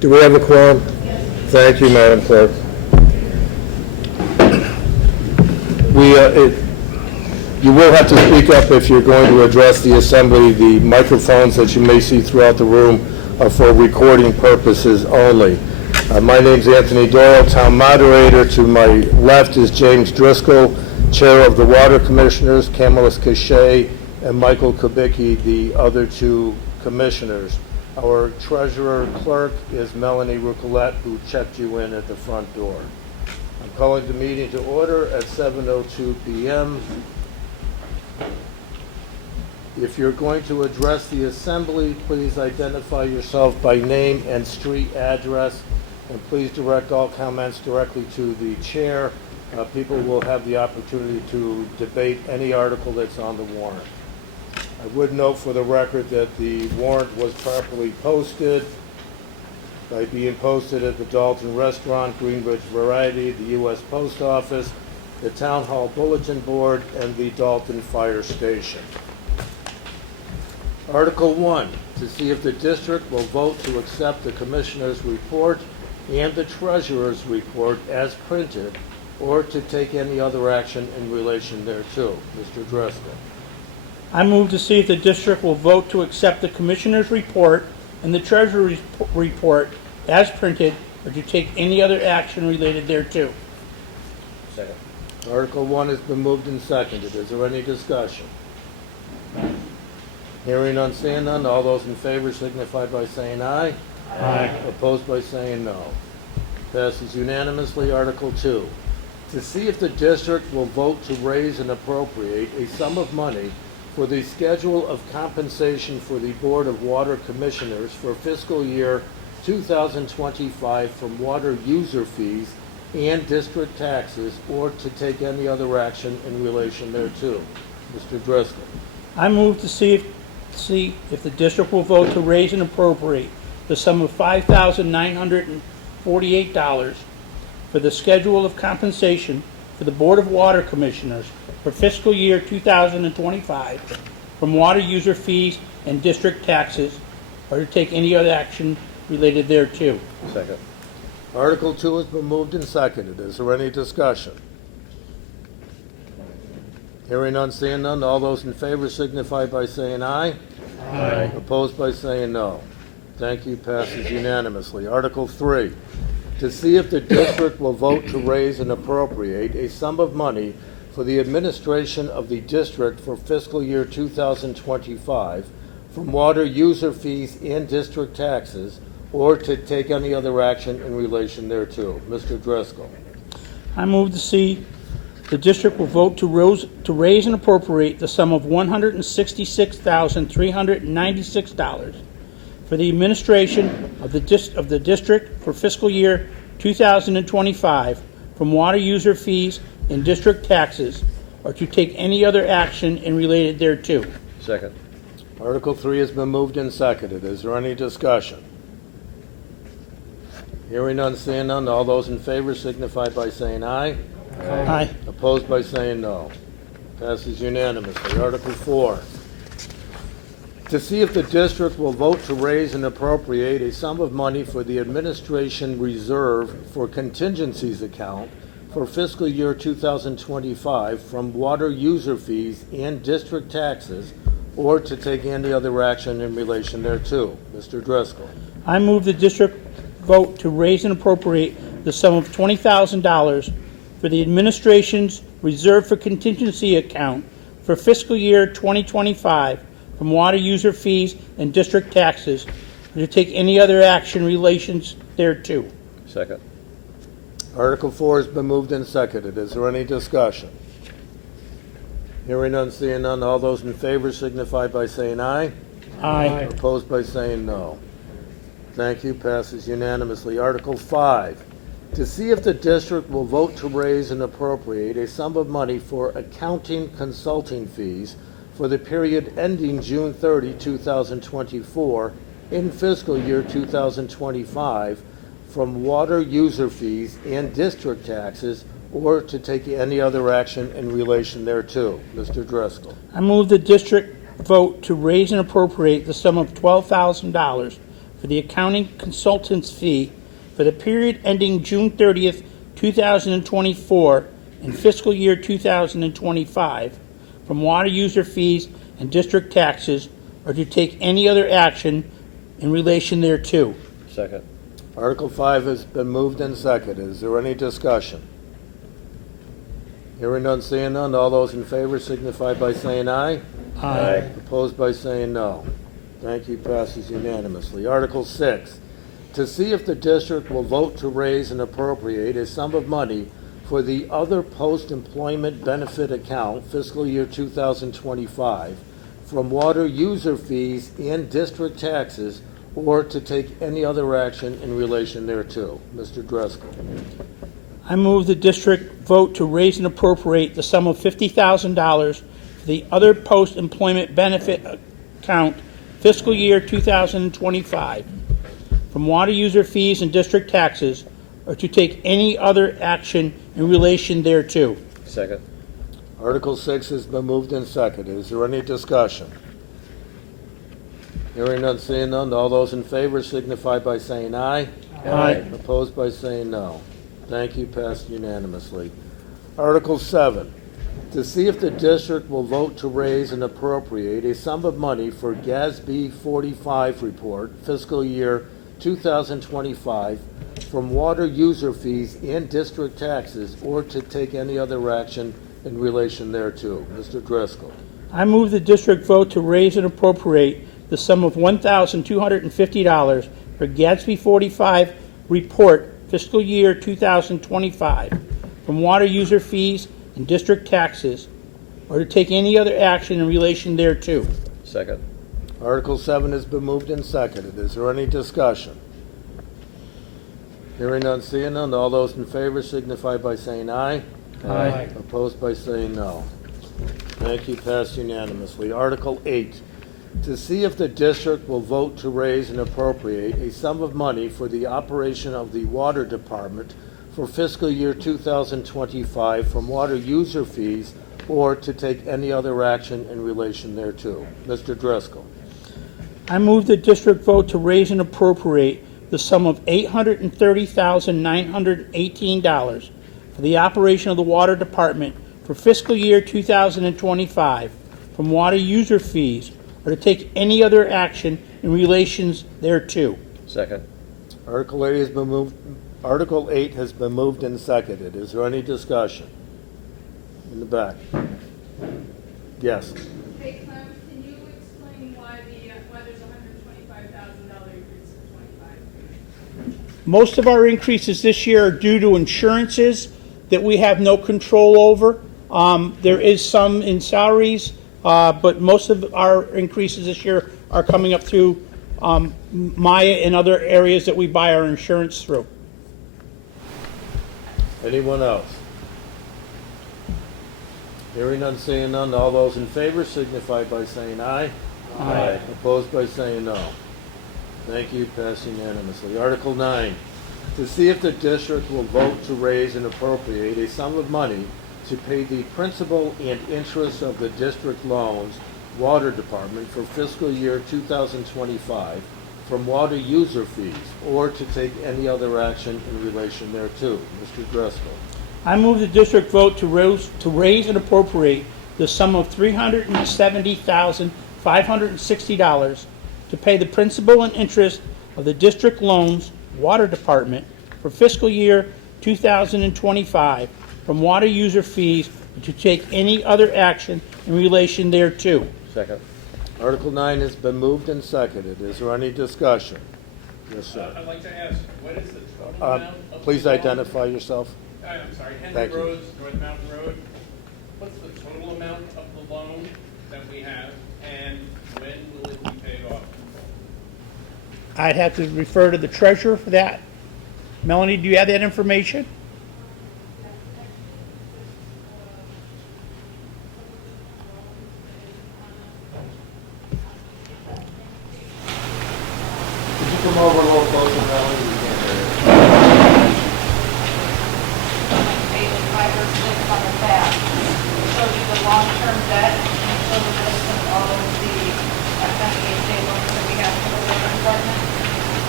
Do we have a quorum? Thank you, Madam Clerk. You will have to speak up if you're going to address the assembly. The microphones that you may see throughout the room are for recording purposes only. My name's Anthony Doyle, Town Moderator. To my left is James Driscoll, Chair of the Water Commissioners, Camillus Cachet, and Michael Kubicki, the other two commissioners. Our treasurer clerk is Melanie Rucolet, who checked you in at the front door. I'm calling the meeting to order at 7:02 p.m. If you're going to address the assembly, please identify yourself by name and street address, and please direct all comments directly to the chair. People will have the opportunity to debate any article that's on the warrant. I would note for the record that the warrant was properly posted by being posted at the Dalton Restaurant, Greenwich Variety, the U.S. Post Office, the Town Hall Bulletin Board, and the Dalton Fire Station. Article 1, to see if the district will vote to accept the Commissioner's report and the Treasurer's report as printed, or to take any other action in relation thereto. Mr. Driscoll. I move to see if the district will vote to accept the Commissioner's report and the Treasurer's report as printed, or to take any other action related thereto. Second. Article 1 has been moved and seconded. Is there any discussion? Hearing none, seeing none, all those in favor signify by saying aye. Aye. Opposed by saying no. Passes unanimously. Article 2, to see if the district will vote to raise and appropriate a sum of money for the schedule of compensation for the Board of Water Commissioners for fiscal year 2025 from water user fees and district taxes, or to take any other action in relation thereto. Mr. Driscoll. I move to see if the district will vote to raise and appropriate the sum of $5,948 for the schedule of compensation for the Board of Water Commissioners for fiscal year 2025 from water user fees and district taxes, or to take any other action related thereto. Second. Article 2 has been moved and seconded. Is there any discussion? Hearing none, seeing none, all those in favor signify by saying aye. Aye. Opposed by saying no. Thank you. Passes unanimously. Article 3, to see if the district will vote to raise and appropriate a sum of money for the administration of the district for fiscal year 2025 from water user fees and district taxes, or to take any other action in relation thereto. Mr. Driscoll. I move to see the district will vote to raise and appropriate the sum of $166,396 for the administration of the district for fiscal year 2025 from water user fees and district taxes, or to take any other action in related thereto. Second. Article 3 has been moved and seconded. Is there any discussion? Hearing none, seeing none, all those in favor signify by saying aye. Aye. Opposed by saying no. Passes unanimously. Article 4, to see if the district will vote to raise and appropriate a sum of money for the administration reserve for contingencies account for fiscal year 2025 from water user fees and district taxes, or to take any other action in relation thereto. Mr. Driscoll. I move the district vote to raise and appropriate the sum of $20,000 for the administration's reserve for contingency account for fiscal year 2025 from water user fees and district taxes, or to take any other action in relation thereto. Second. Article 4 has been moved and seconded. Is there any discussion? Hearing none, seeing none, all those in favor signify by saying aye. Aye. Opposed by saying no. Thank you. Passes unanimously. Article 5, to see if the district will vote to raise and appropriate a sum of money for accounting consulting fees for the period ending June 30, 2024 in fiscal year 2025 from water user fees and district taxes, or to take any other action in relation thereto. Mr. Driscoll. I move the district vote to raise and appropriate the sum of $12,000 for the accounting consultant's fee for the period ending June 30th, 2024 and fiscal year 2025 from water user fees and district taxes, or to take any other action in relation thereto. Second. Article 5 has been moved and seconded. Is there any discussion? Hearing none, seeing none, all those in favor signify by saying aye. Aye. Opposed by saying no. Thank you, passes unanimously. Article 6, to see if the district will vote to raise and appropriate a sum of money for the other post-employment benefit account fiscal year 2025 from water user fees and district taxes, or to take any other action in relation thereto. Mr. Driscoll. I move the district vote to raise and appropriate the sum of $50,000 for the other post-employment benefit account fiscal year 2025 from water user fees and district taxes, or to take any other action in relation thereto. Second. Article 6 has been moved and seconded. Is there any discussion? Hearing none, seeing none, all those in favor signify by saying aye. Aye. Opposed by saying no. Thank you, passed unanimously. Article 7, to see if the district will vote to raise and appropriate a sum of money for GASB 45 report fiscal year 2025 from water user fees and district taxes, or to take any other action in relation thereto. Mr. Driscoll. I move the district vote to raise and appropriate the sum of $1,250 for Gatsby 45 report fiscal year 2025 from water user fees and district taxes, or to take any other action in relation thereto. Second. Article 7 has been moved and seconded. Is there any discussion? Hearing none, seeing none, all those in favor signify by saying aye. Aye. Opposed by saying no. Thank you, passed unanimously. Article 8, to see if the district will vote to raise and appropriate a sum of money for the operation of the water department for fiscal year 2025 from water user fees, or to take any other action in relation thereto. Mr. Driscoll. I move the district vote to raise and appropriate the sum of $830,918 for the operation of the water department for fiscal year 2025 from water user fees, or to take any other action in relations thereto. Second. Article 8 has been moved. Article 8 has been moved and seconded. Is there any discussion? In the back. Yes. Hey, Clem, can you explain why there's a $125,000 increase in 25? Most of our increases this year are due to insurances that we have no control over. There is some in salaries, but most of our increases this year are coming up through Maya and other areas that we buy our insurance through. Anyone else? Hearing none, seeing none, all those in favor signify by saying aye. Aye. Opposed by saying no. Thank you, passed unanimously. Article 9, to see if the district will vote to raise and appropriate a sum of money to pay the principal and interest of the district loans water department for fiscal year 2025 from water user fees, or to take any other action in relation thereto. Mr. Driscoll. I move the district vote to raise and appropriate the sum of $370,560 to pay the principal and interest of the district loans water department for fiscal year 2025 from water user fees, and to take any other action in relation thereto. Second. Article 9 has been moved and seconded. Is there any discussion? Yes, sir. I'd like to ask, what is the total amount of Please the loan? identify yourself. I'm sorry, Thank Henry you. Rose, North Mountain Road. What's the total amount of the loan that we have, and when will it be paid off? I'd have to refer to the treasurer for that. Melanie, do you have that information? Could you come over a little closer, Melanie? We can't hear you. Page 5 or 6 on the back. It shows you the long-term debt, and it shows the list of all of the FMEHA loans that we have for the water department.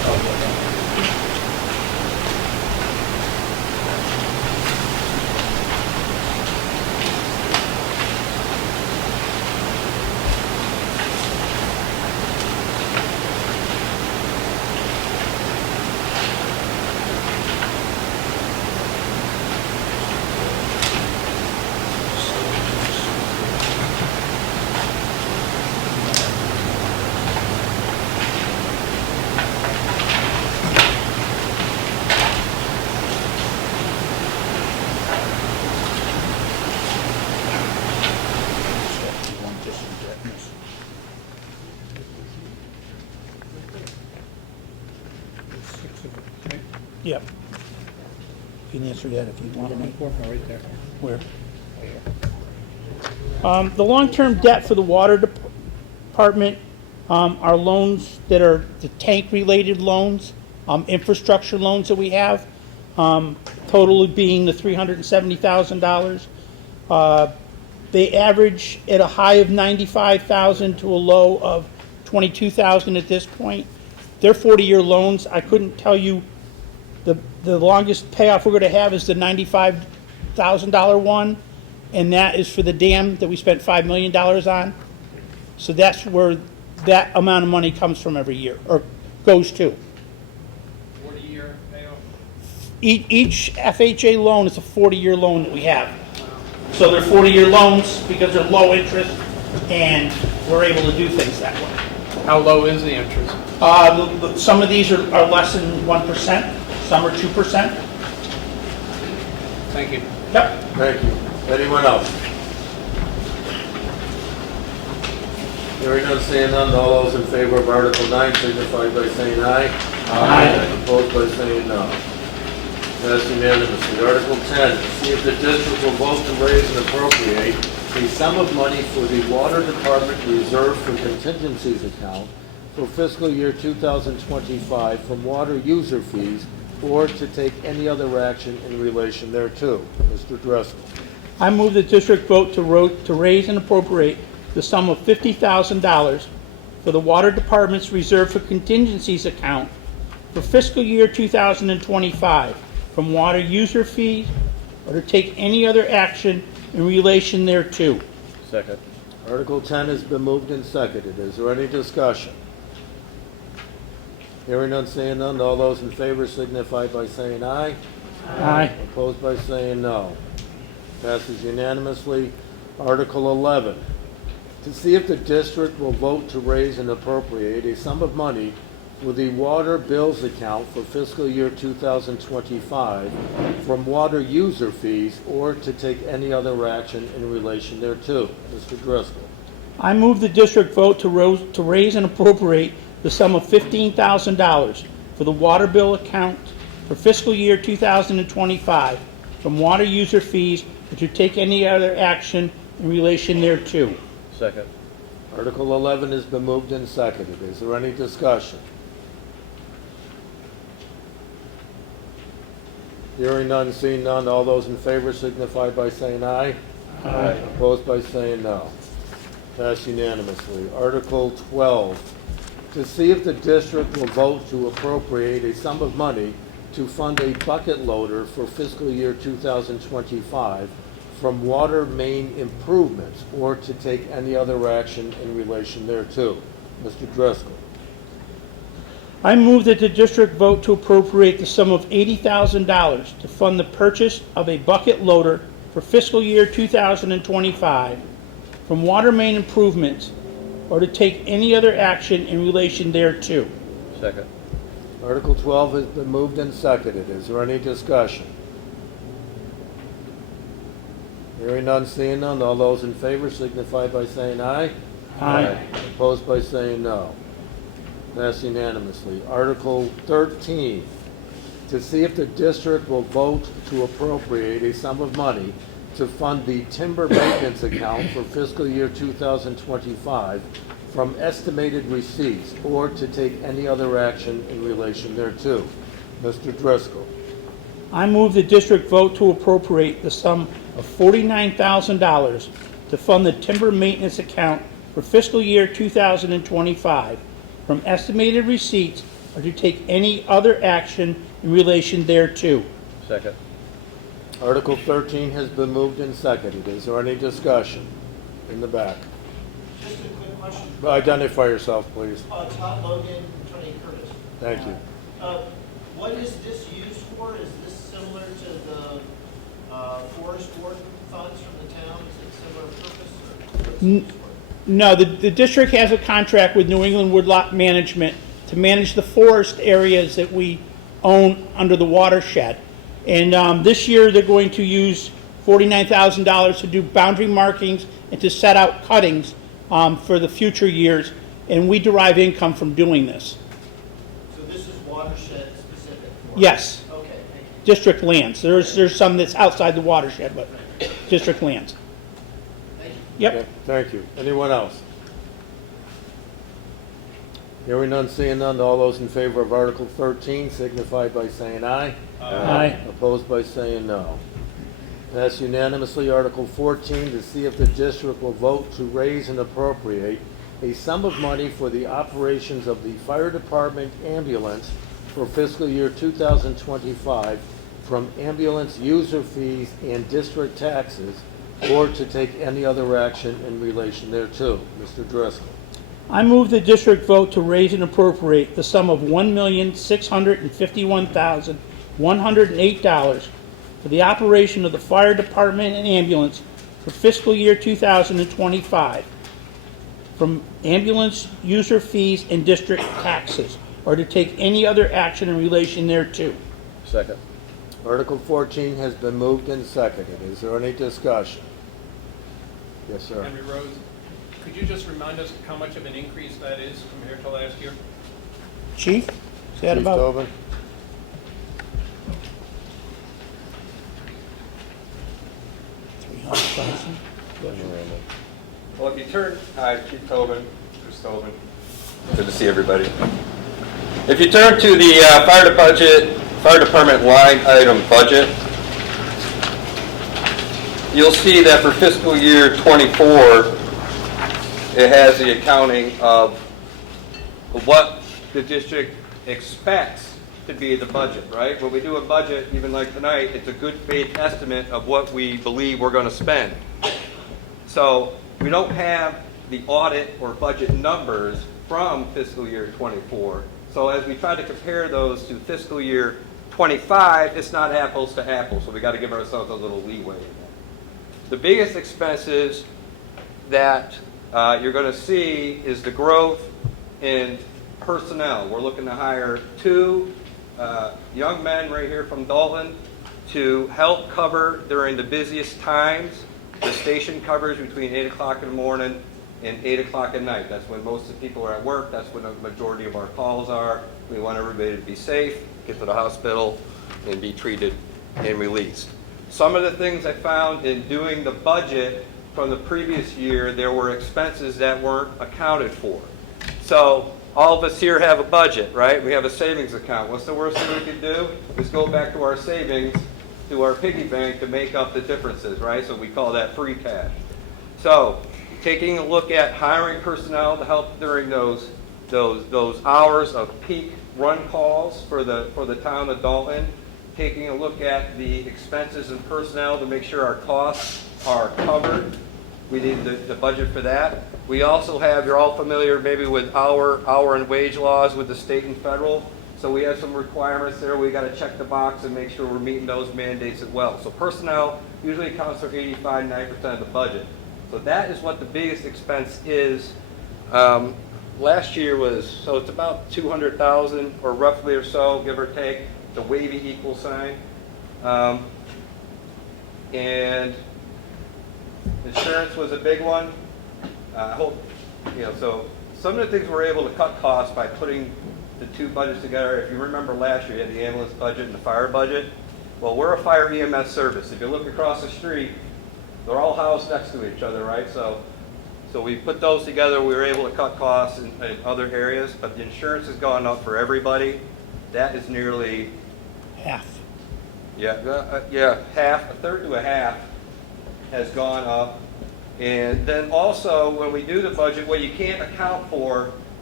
Yep. You can answer that if you want. Right there. Where? The long-term debt for the water department are loans that are the tank-related loans, infrastructure loans that we have, total being the $370,000. They average at a high of $95,000 to a low of $22,000 at this point. They're 40-year loans. I couldn't tell you the longest payoff we're going to have is the $95,000 one, and that is for the dam that we spent $5 million on. So that's where that amount of money comes from every year, or goes to. 40-year payoff? Each FHA loan is a 40-year loan that we have. So they're 40-year loans because they're low interest, and we're able to do things that way. How low is the interest? Some of these are less than 1%, some are 2%. Thank you. Yep. Thank you. Anyone else? Hearing none, seeing none, all those in favor of Article 9 signify by saying aye. Aye. Opposed by saying no. Passed unanimously. Article 10, see if the district will vote to raise and appropriate a sum of money for the Water Department reserved for contingencies account for fiscal year 2025 from water user fees or to take any other action in relation thereto. Mr. Driscoll. I move the district vote to raise and appropriate the sum of $50,000 for the Water Department's Reserve for Contingencies account for fiscal year 2025 from water user fees or to take any other action in relation thereto. Second. Article 10 has been moved and seconded. Is there any discussion? Hearing none, seeing none, all those in favor signify by saying aye. Aye. Opposed by saying no. Passes unanimously. Article 11, to see if the district will vote to raise and appropriate a sum of money for the water bills account for fiscal year 2025 from water user fees or to take any other action in relation thereto. Mr. Driscoll. I move the district vote to raise and appropriate the sum of $15,000 for the water bill account for fiscal year 2025 from water user fees or to take any other action in relation thereto. Second. Article 11 has been moved and seconded. Is there any discussion? Hearing none, seeing none, all those in favor signify by saying aye. Aye. Opposed by saying no. Passed unanimously. Article 12, to see if the district will vote to appropriate a sum of money to fund a bucket loader for fiscal year 2025 from water main improvements or to take any other action in relation thereto. Mr. Driscoll. I move that the district vote to appropriate the sum of $80,000 to fund the purchase of a bucket loader for fiscal year 2025 from water main improvements or to take any other action in relation thereto. Second. Article 12 has been moved and seconded. Is there any discussion? Hearing none, seeing none, all those in favor signify by saying aye. Aye. Opposed by saying no. Passed unanimously. Article 13, to see if the district will vote to appropriate a sum of money to fund the timber maintenance account for fiscal year 2025 from estimated receipts or to take any other action in relation thereto. Mr. Driscoll. I move the district vote to appropriate the sum of $49,000 to fund the timber maintenance account for fiscal year 2025 from estimated receipts or to take any other action in relation thereto. Second. Article 13 has been moved and seconded. Is there any discussion? In the back. Just a quick question. Identify yourself, please. Todd Logan, 20 Curtis. Thank you. What is this used for? Is this similar to the forest warden funds from the town? Is it similar purpose? Or what's it used for? No, the district has a contract with New England Woodlot Management to manage the forest areas that we own under the watershed. And this year, they're going to use $49,000 to do boundary markings and to set out cuttings for the future years, and we derive income from doing this. So this is watershed specific? For Yes, Okay, thank you. district lands. There's some that's outside the watershed, but district lands. Thank you. Yep. Okay, thank you. Anyone else? Hearing none, seeing none, all those in favor of Article 13 signify by saying aye. Aye. Opposed by saying no. Passed unanimously. Article 14, to see if the district will vote to raise and appropriate a sum of money for the operations of the fire department ambulance for fiscal year 2025 from ambulance user fees and district taxes, or to take any other action in relation thereto. Mr. Driscoll. I move the district vote to raise and appropriate the sum of $1,651,108 for the operation of the fire department and ambulance for fiscal year 2025 from ambulance user fees and district taxes, or to take any other action in relation thereto. Second. Article 14 has been moved and seconded. Is there any discussion? Yes, sir. Henry Rose, could you just remind us how much of an increase that is compared to last year? Chief, is that Chief about? Tobin? $300,000? Well, if you turn, hi, Chief Tobin, Chris Tobin. Good to see everybody. If you turn to the fire department line item budget, you'll see that for fiscal year 24, it has the accounting of what the district expects to be the budget, right? When we do a budget, even like tonight, it's a good faith estimate of what we believe we're going to spend. So we don't have the audit or budget numbers from fiscal year 24. So as we try to compare those to fiscal year 25, it's not apples to apples. So we got to give ourselves a little leeway in that. The biggest expenses that you're going to see is the growth in personnel. We're looking to hire 2 young men right here from Dalton to help cover during the busiest times. The station covers between 8 o'clock in the morning and 8 o'clock at night. That's when most of the people are at work. That's when the majority of our calls are. We want everybody to be safe, get to the hospital, and be treated and released. Some of the things I found in doing the budget from the previous year, there were expenses that weren't accounted for. So all of us here have a budget, right? We have a savings account. What's the worst thing we could do? Is go back to our savings, to our piggy bank to make up the differences, right? So we call that free cash. So taking a look at hiring personnel to help during those hours of peak run calls for the town of Dalton, taking a look at the expenses and personnel to make sure our costs are covered. We need the budget for that. We also have, you're all familiar maybe with hour and wage laws with the state and federal. So we have some requirements there. We got to check the box and make sure we're meeting those mandates as well. So personnel usually accounts for 85-90% of the budget. So that is what the biggest expense is. Last year was, so it's about 200,000 or roughly or so, give or take, the wavy equal sign. And insurance was a big one. I hope, so some of the things we're able to cut costs by putting the 2 budgets together. If you remember last year, you had the ambulance budget and the fire budget. Well, we're a fire EMS service. If you look across the street, they're all housed next to each other, right? So we put those together. We were able to cut costs in other areas, but the insurance has gone up for everybody. That is nearly Half. half, a third to a half has gone up. And then also, when we do the budget, what you can't account for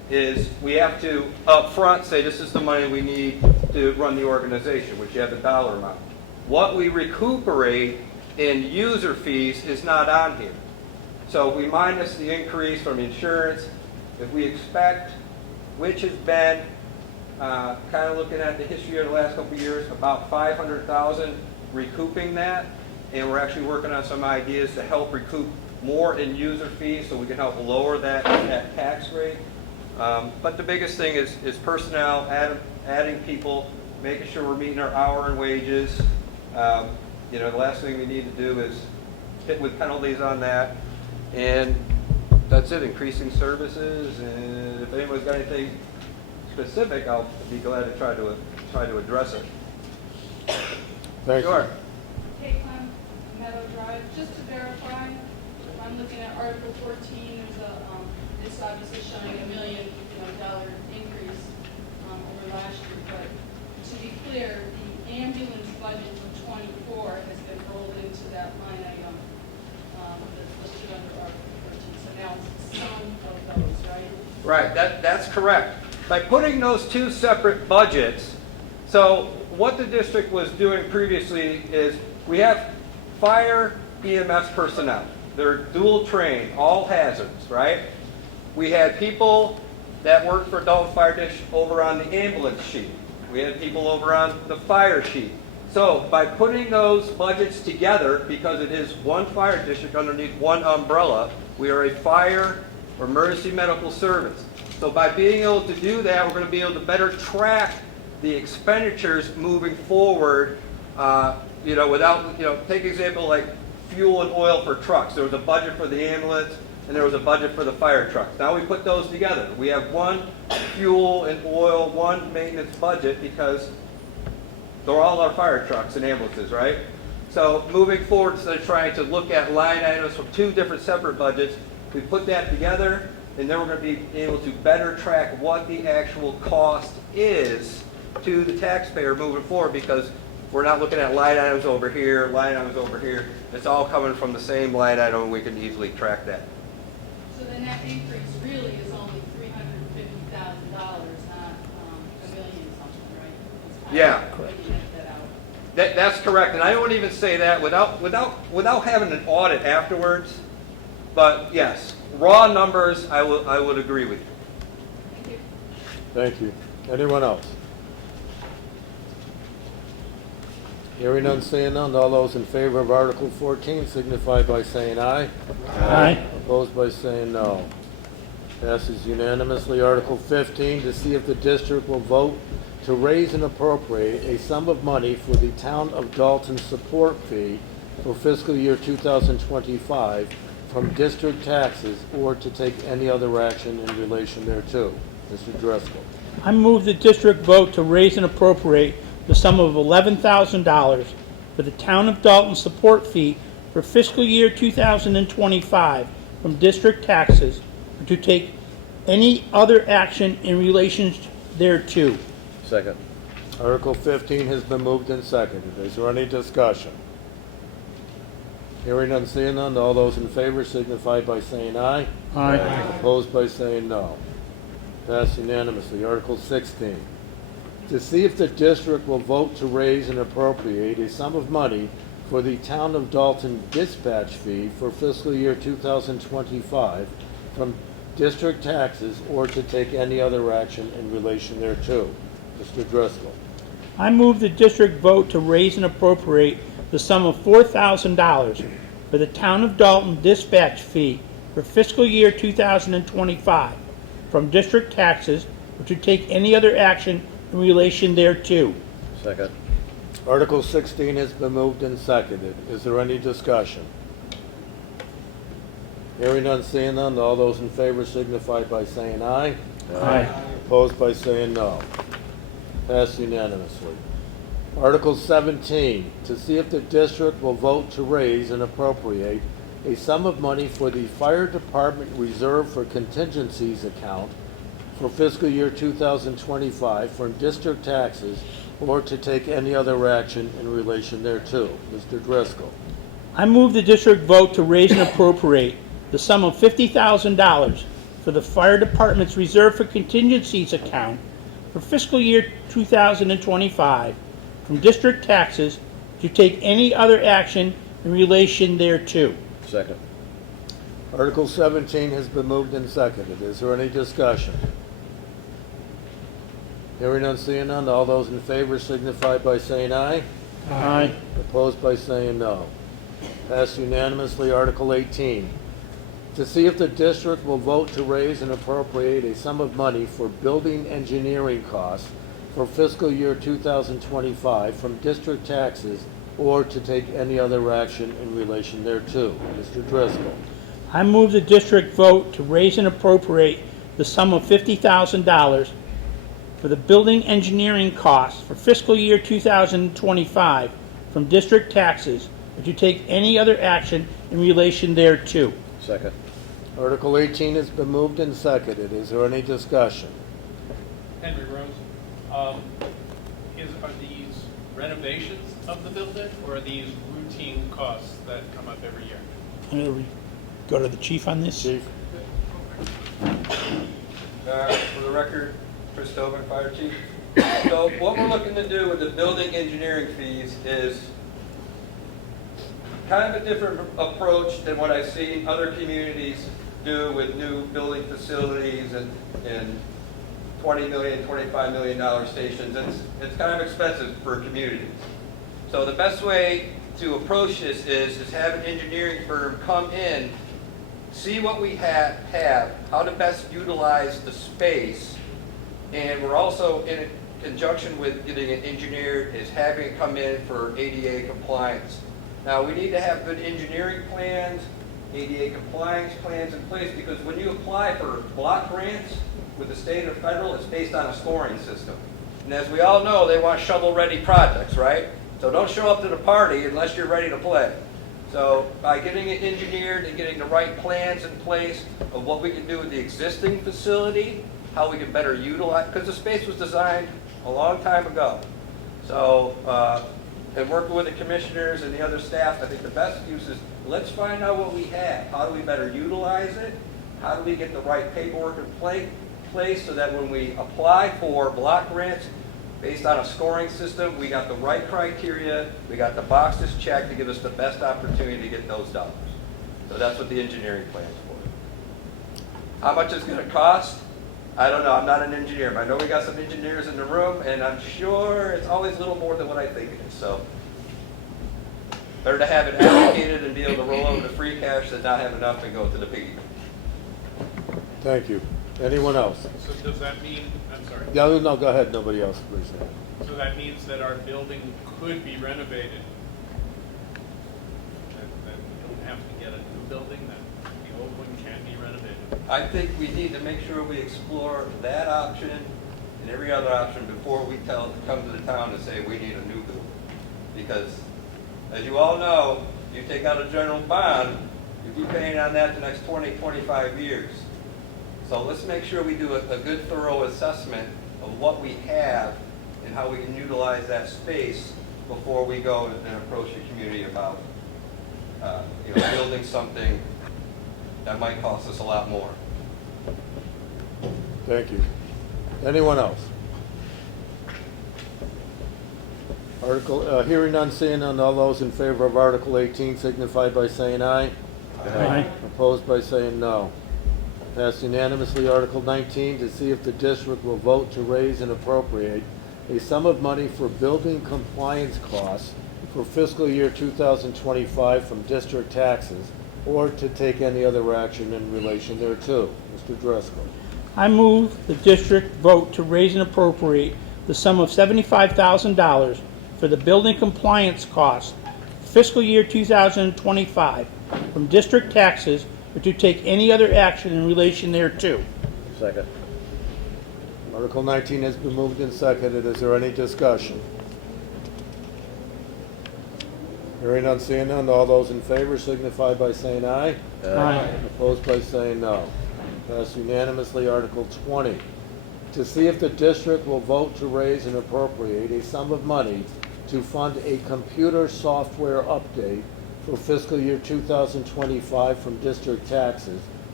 is we have to up front say this is the money we need to run the organization, which you have the dollar amount. What we recuperate in user fees is not on here. So if we minus the increase from insurance, if we expect, which has been kind of looking at the history of the last couple of years, about 500,000 recouping that, and we're actually working on some ideas to help recoup more in user fees so we can help lower that tax rate. But the biggest thing is personnel, adding people, making sure we're meeting our hour and wages. The last thing we need to do is hit with penalties on that. And that's it, increasing services. And if anyone's got anything specific, I'll be glad to try to address it. Thank you. Sure. Kate Clem, Meadow Drive, just to verify, I'm looking at Article 14, there's it's obviously showing $1 million, dollar increase over last year, but to be clear, the ambulance budget for 24 has been rolled into that line item that's listed under Article 14, so now it's some of those, right? Right, that's correct. By putting those two separate budgets, so what the district was doing previously is we have fire EMS personnel. They're dual trained, all hazards, right? We had people that worked for Dalton Fire Dish over on the ambulance sheet. We had people over on the fire sheet. So by putting those budgets together, because it is one fire district underneath one umbrella, we are a fire or emergency medical service. So by being able to do that, we're going to be able to better track the expenditures moving forward, without, take example like fuel and oil for trucks. There was a budget for the ambulance and there was a budget for the fire trucks. Now we put those together. We have one fuel and oil, one maintenance budget because they're all our fire trucks and ambulances, right? So moving forward, instead of trying to look at line items from two different separate budgets, we put that together and then we're going to be able to better track what the actual cost is to the taxpayer moving forward because we're not looking at line items over here, line items over here. It's all coming from the same line item and we can easily track that. So the net increase really is only $350,000, not $1 million something, right? It's kind of Yeah. when you net that out. That's correct, and I don't even say that without having an audit afterwards. But yes, raw numbers, I would agree with you. Thank you. Thank you. Anyone else? Hearing none, seeing none, all those in favor of Article 14 signify by saying aye. Aye. Opposed by saying no. Passes unanimously. Article 15, to see if the district will vote to raise and appropriate a sum of money for the Town of Dalton support fee for fiscal year 2025 from district taxes or to take any other action in relation thereto. Mr. Driscoll. I move the district vote to raise and appropriate the sum of $11,000 for the Town of Dalton support fee for fiscal year 2025 from district taxes or to take any other action in relation thereto. Second. Article 15 has been moved and seconded. Is there any discussion? Hearing none, seeing none, all those in favor signify by saying aye. Aye. Opposed by saying no. Passed unanimously. Article 16, to see if the district will vote to raise and appropriate a sum of money for the Town of Dalton dispatch fee for fiscal year 2025 from district taxes or to take any other action in relation thereto. Mr. Driscoll. I move the district vote to raise and appropriate the sum of $4,000 for the Town of Dalton dispatch fee for fiscal year 2025 from district taxes or to take any other action in relation thereto. Second. Article 16 has been moved and seconded. Is there any discussion? Hearing none, seeing none, all those in favor signify by saying aye. Aye. Opposed by saying no. Passed unanimously. Article 17, to see if the district will vote to raise and appropriate a sum of money for the Fire Department Reserve for Contingencies account for fiscal year 2025 from district taxes or to take any other action in relation thereto. Mr. Driscoll. I move the district vote to raise and appropriate the sum of $50,000 for for the fire department's reserve for contingencies account for fiscal year 2025 from district taxes to take any other action in relation thereto. Second. Article 17 has been moved and seconded. Is there any discussion? Hearing none, seeing none, all those in favor signify by saying aye. Aye. Opposed by saying no. Passed unanimously. Article 18, to see if the district will vote to raise and appropriate a sum of money for building engineering costs for fiscal year 2025 from district taxes or to take any other action in relation thereto. Mr. Driscoll. I move the district vote to raise and appropriate the sum of $50,000 for the building engineering costs for fiscal year 2025 from district taxes, or to take any other action in relation thereto. Second. Article 18 has been moved and seconded. Is there any discussion? Henry Rose, are these renovations of the building, or are these routine costs that come up every year? I'm going to go to the chief on this. Chief? For the record, Chris Tobin, Fire Chief. So what we're looking to do with the building engineering fees is kind of a different approach than what I've seen other communities do with new building facilities and $20 million, $25 million stations. It's kind of expensive for communities. So the best way to approach this is have an engineering firm come in, see what we have, how to best utilize the space, and we're also in conjunction with getting it engineered is having it come in for ADA compliance. Now we need to have good engineering plans, ADA compliance plans in place, because when you apply for block grants with the state or federal, it's based on a scoring system. And as we all know, they want shovel-ready projects, right? So don't show up to the party unless you're ready to play. So by getting it engineered and getting the right plans in place of what we can do with the existing facility, how we can better utilize, because the space was designed a long time ago. So, and working with the commissioners and the other staff, I think the best use is, let's find out what we have. How do we better utilize it? How do we get the right paperwork in place so that when we apply for block grants, based on a scoring system, we got the right criteria, we got the boxes checked to give us the best opportunity to get those dollars. So that's what the engineering plan is for. How much it's going to cost? I don't know. I'm not an engineer, but I know we got some engineers in the room, and I'm sure it's always a little more than what I think it is. So better to have it allocated and be able to roll over the free cash than not have enough and go to the piggy bank. Thank you. Anyone else? So does that mean, I'm sorry, No, go ahead. Nobody else, please. so that means that our building could be renovated? That we don't have to get a new building, that the old one can be renovated? I think we need to make sure we explore that option and every other option before we come to the town and say we need a new building. Because as you all know, you take out a general bond, you'll be paying on that the next 20, 25 years. So let's make sure we do a good thorough assessment of what we have and how we can utilize that space before we go and approach the community about building something that might cost us a lot more. Thank you. Anyone else? Hearing none, seeing none, all those in favor of Article 18 signify by saying aye. Aye. Opposed by saying no. Passed unanimously. Article 19, to see if the district will vote to raise and appropriate a sum of money for building compliance costs for fiscal year 2025 from district taxes, or to take any other action in relation thereto. Mr. Driscoll. I move the district vote to raise and appropriate the sum of $75,000 for the building compliance costs fiscal year 2025 from district taxes, or to take any other action in relation thereto. Second. Article 19 has been moved and seconded. Is there any discussion? Hearing none, seeing none, all those in favor signify by saying aye. Aye. Opposed by saying no. Passed unanimously. Article 20, to see if the district will vote to raise and appropriate a sum of money to fund a computer software update for fiscal year 2025 from district taxes,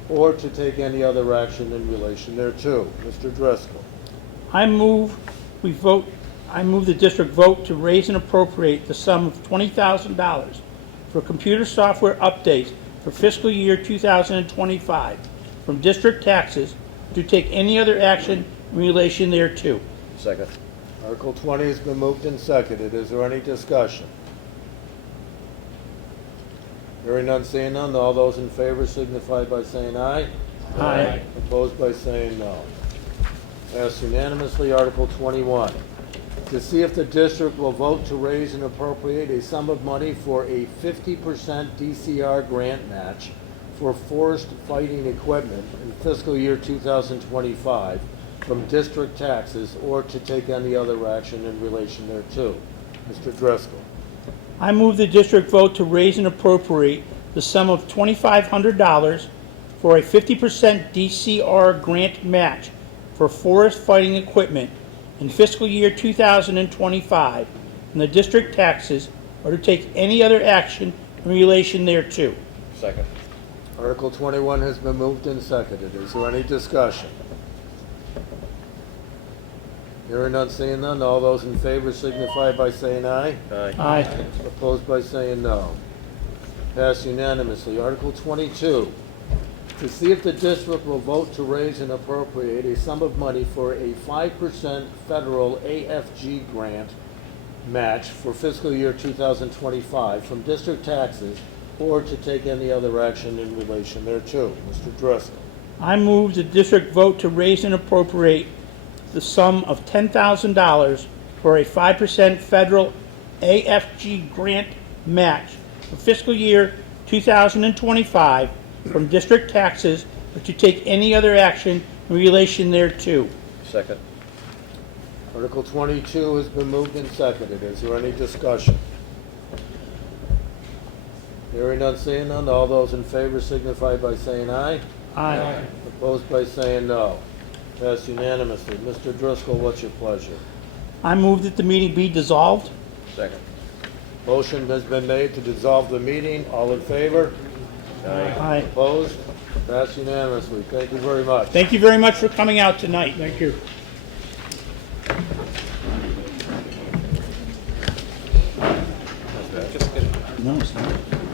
or to take any other action in relation thereto. Mr. Driscoll. I move the district vote to raise and appropriate the sum of $20,000 for computer software updates for fiscal year 2025 from district taxes, to take any other action in relation thereto. Second. Article 20 has been moved and seconded. Is there any discussion? Hearing none, seeing none, all those in favor signify by saying aye. Aye. Opposed by saying no. Passed unanimously. Article 21, to see if the district will vote to raise and appropriate a sum of money for a 50% DCR grant match for forest fighting equipment in fiscal year 2025 from district taxes, or to take any other action in relation thereto. Mr. Driscoll. I move the district vote to raise and appropriate the sum of $2,500 for a 50% DCR grant match for forest fighting equipment in fiscal year 2025 from the district taxes, or to take any other action in relation thereto. Second. Article 21 has been moved and seconded. Is there any discussion? Hearing none, seeing none, all those in favor signify by saying aye. Aye. Aye. Opposed by saying no. Passed unanimously. Article 22, to see if the district will vote to raise and appropriate a sum of money for a 5% federal AFG grant match for fiscal year 2025 from district taxes, or to take any other action in relation thereto. Mr. Driscoll. I move the district vote to raise and appropriate the sum of $10,000 for a 5% federal AFG grant match for fiscal year 2025 from district taxes, or to take any other action in relation thereto. Second. Article 22 has been moved and seconded. Is there any discussion? Hearing none, seeing none, all those in favor signify by saying aye. Aye. Opposed by saying no. Passed unanimously. Mr. Driscoll, what's your pleasure? I move that the meeting be dissolved. Second. Motion has been made to dissolve the meeting. All in favor? Aye. Opposed? Passed unanimously. Thank you very much. Thank you very much for coming out tonight. Thank you. No, it's not.